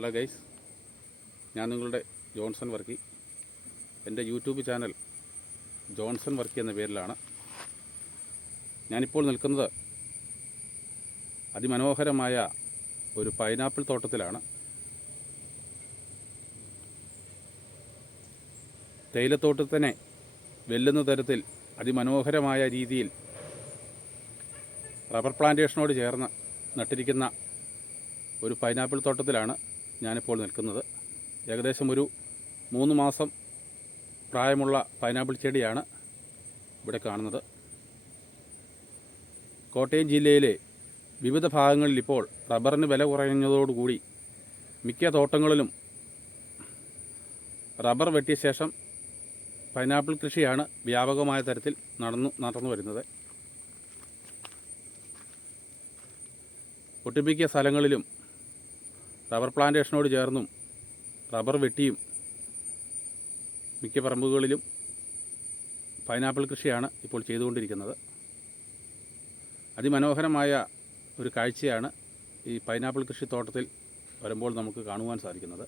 Hello guys, ഞാൻ നിങ്ങളുടെ Johnson Varkey. എൻ്റെ യൂട്യൂബ് ചാനൽ ജോൺസൺ വർക്കി എന്ന പേരിലാണ്. ഞാനിപ്പോൾ നിൽക്കുന്നത് അതിമനോഹരമായ ഒരു പൈനാപ്പിൾ തോട്ടത്തിലാണ്. തേയിലത്തോട്ടത്തിനെ വെല്ലുന്ന തരത്തിൽ അതിമനോഹരമായ രീതിയിൽ റബ്ബർ പ്ലാന്റേഷനോട് ചേർന്ന് നട്ടിരിക്കുന്ന ഒരു പൈനാപ്പിൾ തോട്ടത്തിലാണ് ഞാനിപ്പോൾ നിൽക്കുന്നത്. ഏകദേശം ഒരു 3 മാസം പ്രായമുള്ള പൈനാപ്പിൾ ചെടിയാണ് ഇവിടെ കാണുന്നത്. കോട്ടയം ജില്ലയിലെ വിവിധ ഭാഗങ്ങളിൽ ഇപ്പോൾ റബ്ബറിന് വില കുറഞ്ഞതോടുകൂടി മിക്ക തോട്ടങ്ങളിലും റബ്ബർ വെട്ടിയ ശേഷം പൈനാപ്പിൾ കൃഷിയാണ് വ്യാപകമായ തരത്തിൽ നടന്നു വരുന്നത്. ഒട്ടുമിക്ക സ്ഥലങ്ങളിലും റബ്ബർ പ്ലാന്റേഷനോട് ചേർന്നും റബ്ബർ വെട്ടിയും മിക്ക പറമ്പുകളിലും പൈനാപ്പിൾ കൃഷിയാണ് ഇപ്പോൾ ചെയ്തുകൊണ്ടിരിക്കുന്നത്. അതിമനോഹരമായ ഒരു കാഴ്ചയാണ് ഈ പൈനാപ്പിൾ കൃഷി തോട്ടത്തിൽ വരുമ്പോൾ നമുക്ക് കാണുവാൻ സാധിക്കുന്നത്.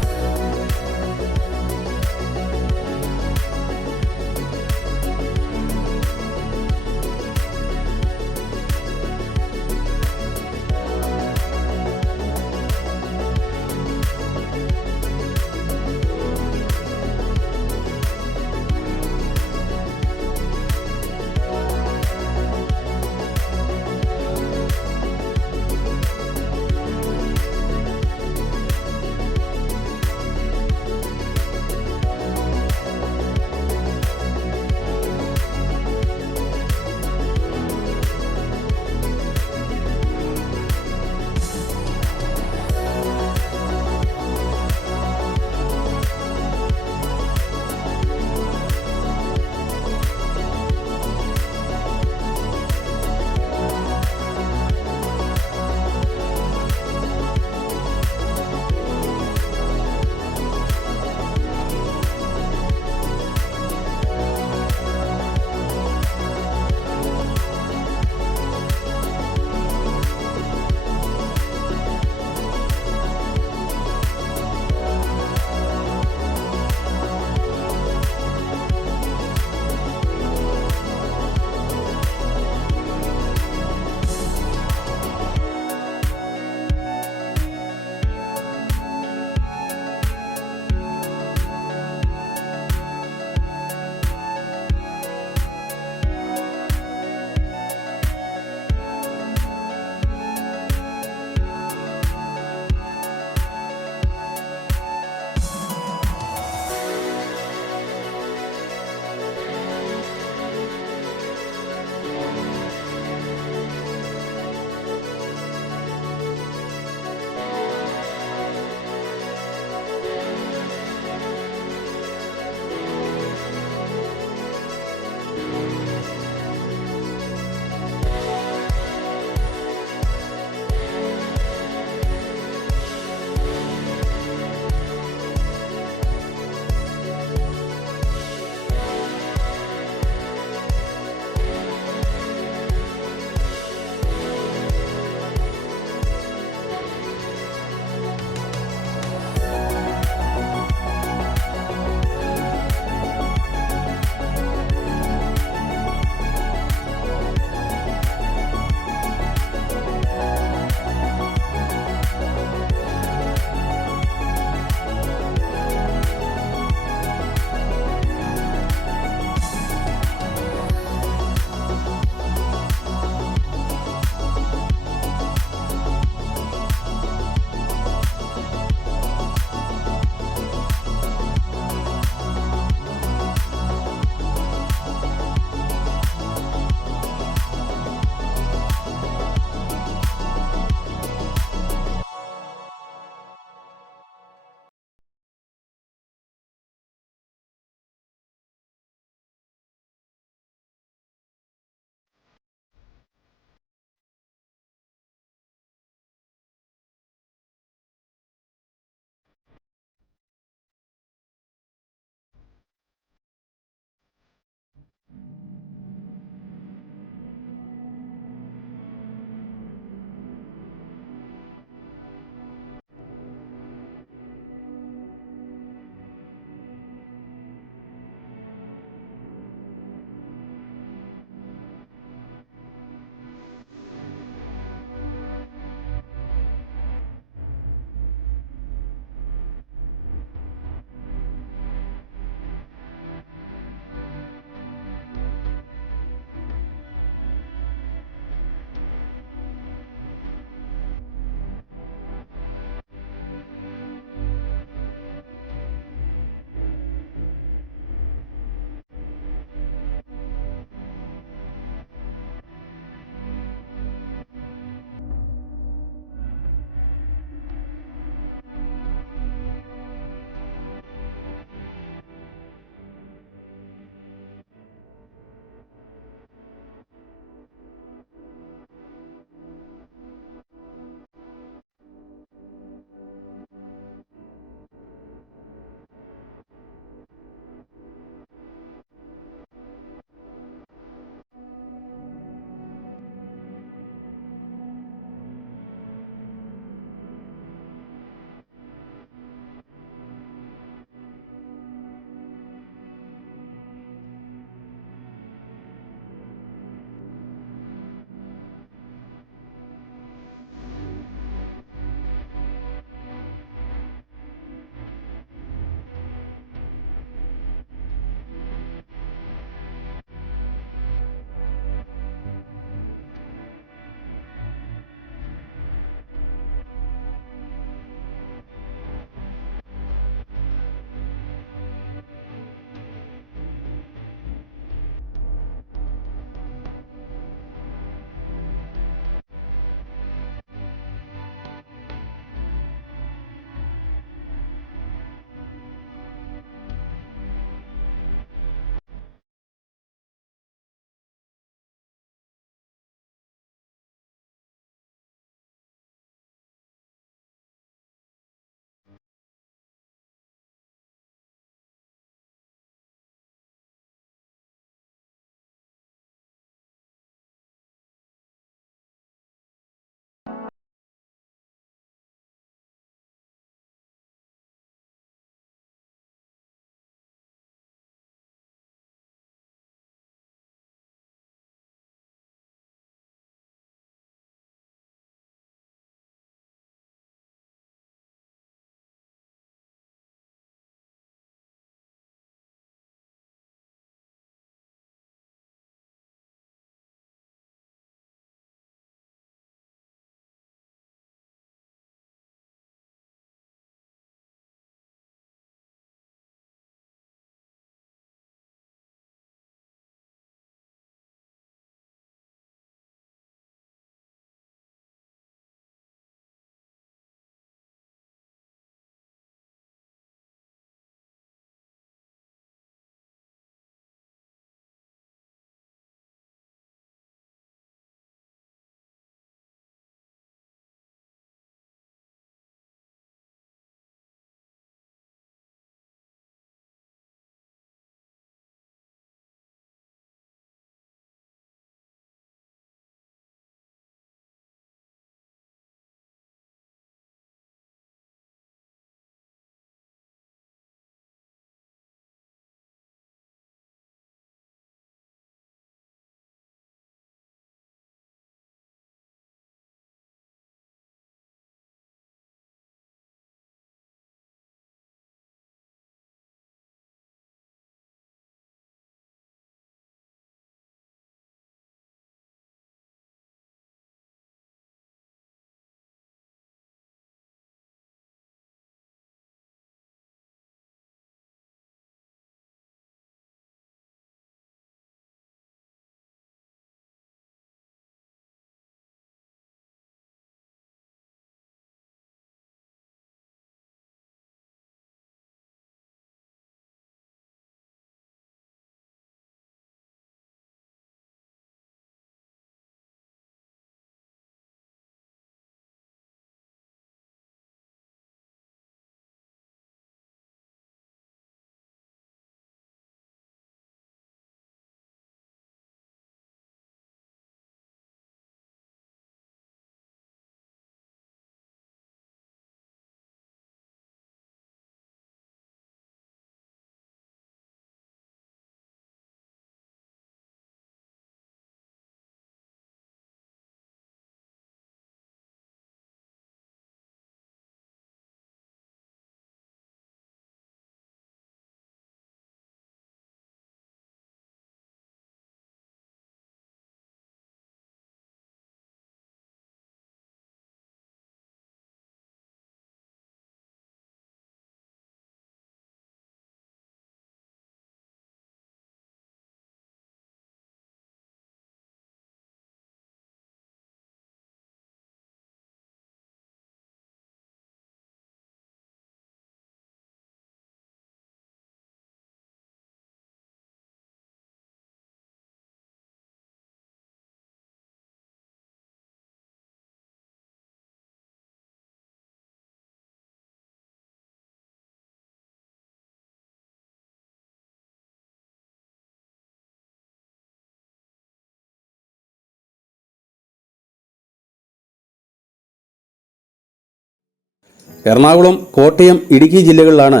എറണാകുളം, കോട്ടയം, ഇടുക്കി ജില്ലകളിലാണ്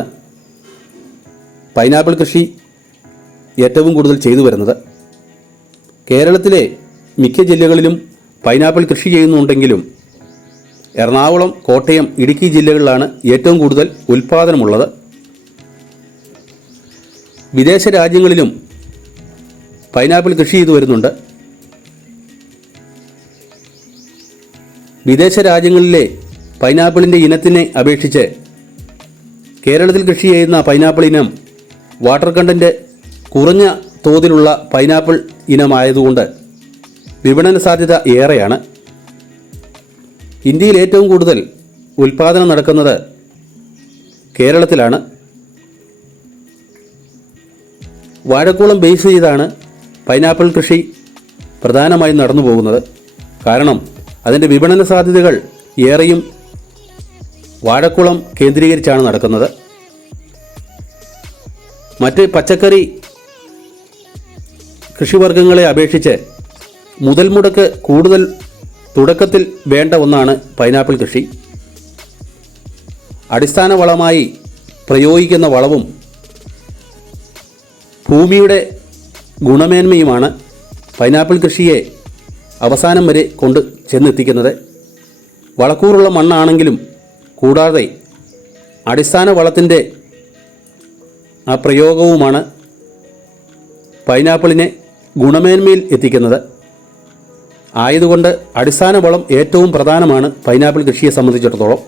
പൈനാപ്പിൾ കൃഷി ഏറ്റവും കൂടുതൽ ചെയ്തു വരുന്നത്. കേരളത്തിലെ മിക്ക ജില്ലകളിലും പൈനാപ്പിൾ കൃഷി ചെയ്യുന്നുണ്ടെങ്കിലും എറണാകുളം, കോട്ടയം, ഇടുക്കി ജില്ലകളിലാണ് ഏറ്റവും കൂടുതൽ ഉൽപ്പാദനമുള്ളത്. വിദേശ രാജ്യങ്ങളിലും പൈനാപ്പിൾ കൃഷി ചെയ്തു വരുന്നുണ്ട്. വിദേശ രാജ്യങ്ങളിലെ പൈനാപ്പിളിൻ്റെ ഇനത്തിനെ അപേക്ഷിച്ച് കേരളത്തിൽ കൃഷി ചെയ്യുന്ന പൈനാപ്പിൾ ഇനം വാട്ടർ കണ്ടൻറ്റ് കുറഞ്ഞ തോതിലുള്ള പൈനാപ്പിൾ ഇനമായതുകൊണ്ട് വിപണന സാധ്യത ഏറെയാണ്. ഇന്ത്യയിൽ ഏറ്റവും കൂടുതൽ ഉൽപ്പാദനം നടക്കുന്നത് കേരളത്തിലാണ്. വാഴക്കുളം ബേസ് ചെയ്താണ് പൈനാപ്പിൾ കൃഷി പ്രധാനമായും നടന്നു പോകുന്നത്. കാരണം അതിൻ്റെ വിപണന സാധ്യതകൾ ഏറെയും വാഴക്കുളം കേന്ദ്രീകരിച്ചാണ് നടക്കുന്നത്. മറ്റ് പച്ചക്കറി കൃഷിവർഗ്ഗങ്ങളെ അപേക്ഷിച്ച് മുതൽ മുടക്ക് കൂടുതൽ തുടക്കത്തിൽ വേണ്ട ഒന്നാണ് പൈനാപ്പിൾ കൃഷി. അടിസ്ഥാന വളമായി പ്രയോഗിക്കുന്ന വളവും ഭൂമിയുടെ ഗുണമേന്മയുമാണ് പൈനാപ്പിൾ കൃഷിയെ അവസാനം വരെ കൊണ്ട് ചെന്നെത്തിക്കുന്നത്. വളക്കൂറുള്ള മണ്ണാണെങ്കിലും കൂടാതെ അടിസ്ഥാന വളത്തിൻ്റെ ആ പ്രയോഗവുമാണ് പൈനാപ്പിളിനെ ഗുണമേന്മയിൽ എത്തിക്കുന്നത്. ആയതുകൊണ്ട് അടിസ്ഥാന വളം ഏറ്റവും പ്രധാനമാണ് പൈനാപ്പിൾ കൃഷിയെ സംബന്ധിച്ചിടത്തോളം.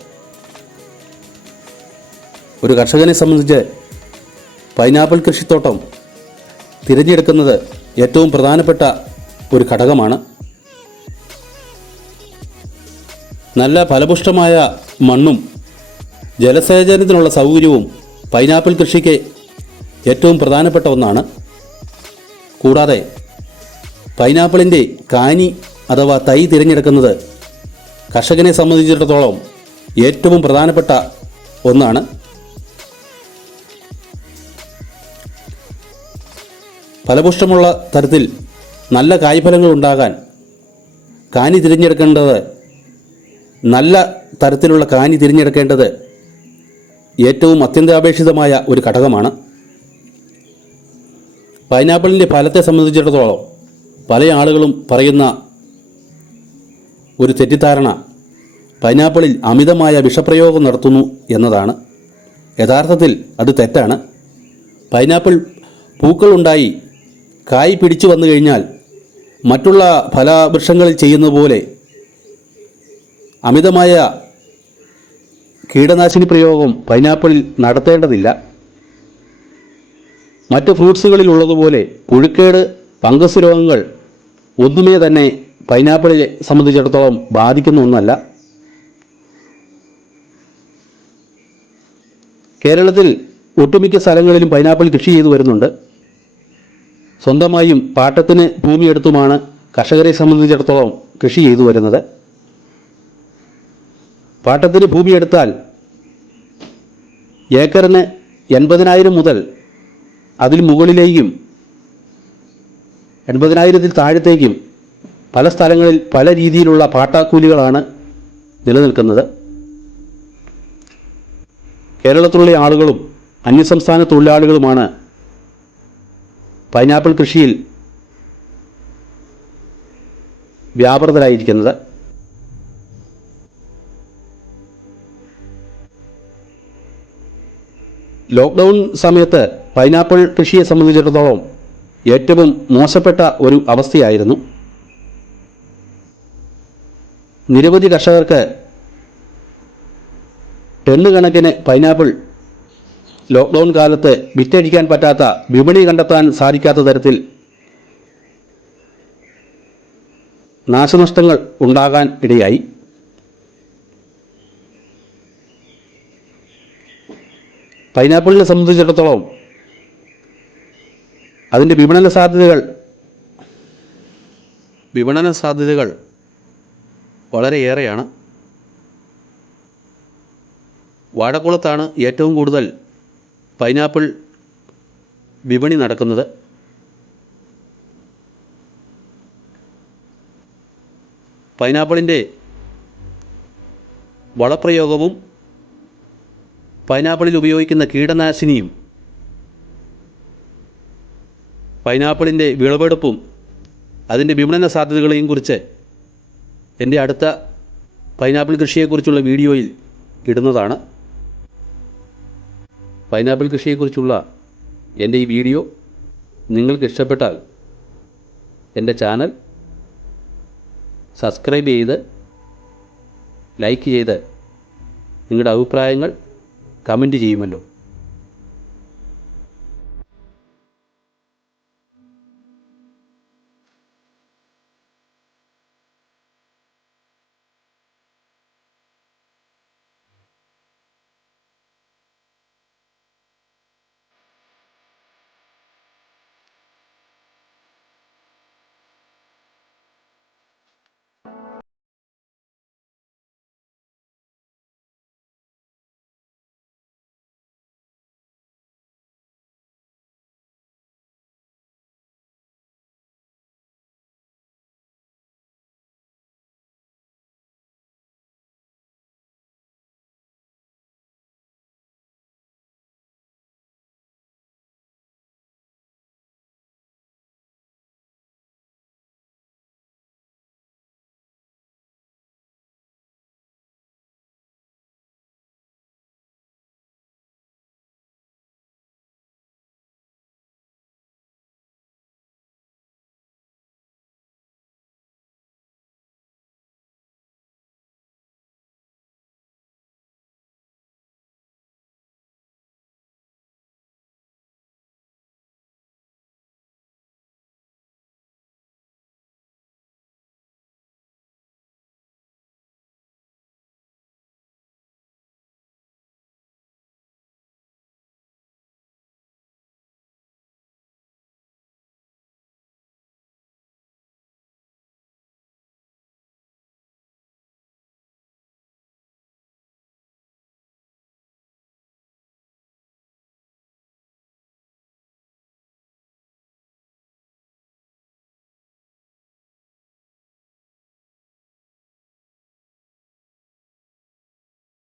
ഒരു കർഷകനെ സംബന്ധിച്ച് പൈനാപ്പിൾ കൃഷിത്തോട്ടം തിരഞ്ഞെടുക്കുന്നത് ഏറ്റവും പ്രധാനപ്പെട്ട ഒരു ഘടകമാണ്. നല്ല ഫലപുഷ്ടമായ മണ്ണും ജലസേചനത്തിനുള്ള സൗകര്യവും പൈനാപ്പിൾ കൃഷിക്ക് ഏറ്റവും പ്രധാനപ്പെട്ട ഒന്നാണ്. കൂടാതെ പൈനാപ്പിളിൻ്റെ കാനി അഥവാ തൈ തിരഞ്ഞെടുക്കുന്നത് കർഷകനെ സംബന്ധിച്ചിടത്തോളം ഏറ്റവും പ്രധാനപ്പെട്ട ഒന്നാണ്. ഫലപുഷ്ടമുള്ള തരത്തിൽ നല്ല കായ്ഫലങ്ങൾ ഉണ്ടാകാൻ കാനി തിരഞ്ഞെടുക്കേണ്ടത് നല്ല തരത്തിലുള്ള കാനി തിരഞ്ഞെടുക്കേണ്ടത് ഏറ്റവും അത്യന്താപേക്ഷിതമായ ഒരു ഘടകമാണ്. പൈനാപ്പിളിൻ്റെ ഫലത്തെ സംബന്ധിച്ചിടത്തോളം പല ആളുകളും പറയുന്ന ഒരു തെറ്റിദ്ധാരണ പൈനാപ്പിളിൽ അമിതമായ വിഷപ്രയോഗം നടത്തുന്നു എന്നതാണ്. യഥാർത്ഥത്തിൽ അത് തെറ്റാണ്. പൈനാപ്പിൾ പൂക്കളുണ്ടായി കായ് പിടിച്ചു വന്നു കഴിഞ്ഞാൽ മറ്റുള്ള ഫലവൃക്ഷങ്ങളിൽ ചെയ്യുന്നത് പോലെ അമിതമായ കീടനാശിനി പ്രയോഗം പൈനാപ്പിളിൽ നടത്തേണ്ടതില്ല. മറ്റ് ഫ്രൂട്ട്സുകളിൽ ഉള്ളതുപോലെ പുഴുക്കേട്, ഫംഗസ് രോഗങ്ങൾ ഒന്നുമേ തന്നെ പൈനാപ്പിളിനെ സംബന്ധിച്ചിടത്തോളം ബാധിക്കുന്ന ഒന്നല്ല. കേരളത്തിൽ ഒട്ടുമിക്ക സ്ഥലങ്ങളിലും പൈനാപ്പിൾ കൃഷി ചെയ്തു വരുന്നുണ്ട്. സ്വന്തമായും പാട്ടത്തിന് ഭൂമിയെടുത്തുമാണ് കർഷകരെ സംബന്ധിച്ചിടത്തോളം കൃഷി ചെയ്തു വരുന്നത്. പാട്ടത്തിന് ഭൂമിയെടുത്താൽ ഏക്കറിന് 80,000 മുതൽ അതിൽ മുകളിലേക്കും 80,000-ൽ താഴത്തേക്കും പല സ്ഥലങ്ങളിൽ പല രീതിയിലുള്ള പാട്ടക്കൂലികളാണ് നിലനിൽക്കുന്നത്. കേരളത്തിലുള്ള ആളുകളും അന്യസംസ്ഥാന തൊഴിലാളികളുമാണ് പൈനാപ്പിൾ കൃഷിയിൽ വ്യാപൃതരായിരിക്കുന്നത്. ലോക്ക്ഡൗൺ സമയത്ത് പൈനാപ്പിൾ കൃഷിയെ സംബന്ധിച്ചിടത്തോളം ഏറ്റവും മോശപ്പെട്ട ഒരു അവസ്ഥയായിരുന്നു. നിരവധി കർഷകർക്ക് ടണ്ണ് കണക്കിന് പൈനാപ്പിൾ ലോക്ക്ഡൗൺ കാലത്ത് വിറ്റഴിക്കാൻ പറ്റാത്ത, വിപണി കണ്ടെത്താൻ സാധിക്കാത്ത തരത്തിൽ നാശനഷ്ടങ്ങൾ ഉണ്ടാകാൻ ഇടയായി. പൈനാപ്പിളിനെ സംബന്ധിച്ചിടത്തോളം അതിൻ്റെ വിപണന സാധ്യതകൾ വളരെയേറെയാണ്. വാഴക്കുളത്താണ് ഏറ്റവും കൂടുതൽ പൈനാപ്പിൾ വിപണി നടക്കുന്നത്. പൈനാപ്പിളിൻ്റെ വളപ്രയോഗവും പൈനാപ്പിളിൽ ഉപയോഗിക്കുന്ന കീടനാശിനിയും പൈനാപ്പിളിൻ്റെ വിളവെടുപ്പും അതിൻ്റെ വിപണന സാധ്യതകളെയും കുറിച്ച് എൻ്റെ അടുത്ത പൈനാപ്പിൾ കൃഷിയെക്കുറിച്ചുള്ള വീഡിയോയിൽ ഇടുന്നതാണ്. പൈനാപ്പിൾ കൃഷിയെക്കുറിച്ചുള്ള എൻ്റെ ഈ വീഡിയോ നിങ്ങൾക്ക് ഇഷ്ടപ്പെട്ടാൽ എൻ്റെ ചാനൽ സബ്സ്ക്രൈബ് ചെയ്ത് ലൈക്ക് ചെയ്ത് നിങ്ങളുടെ അഭിപ്രായങ്ങൾ കമൻറ്റ് ചെയ്യുമല്ലോ.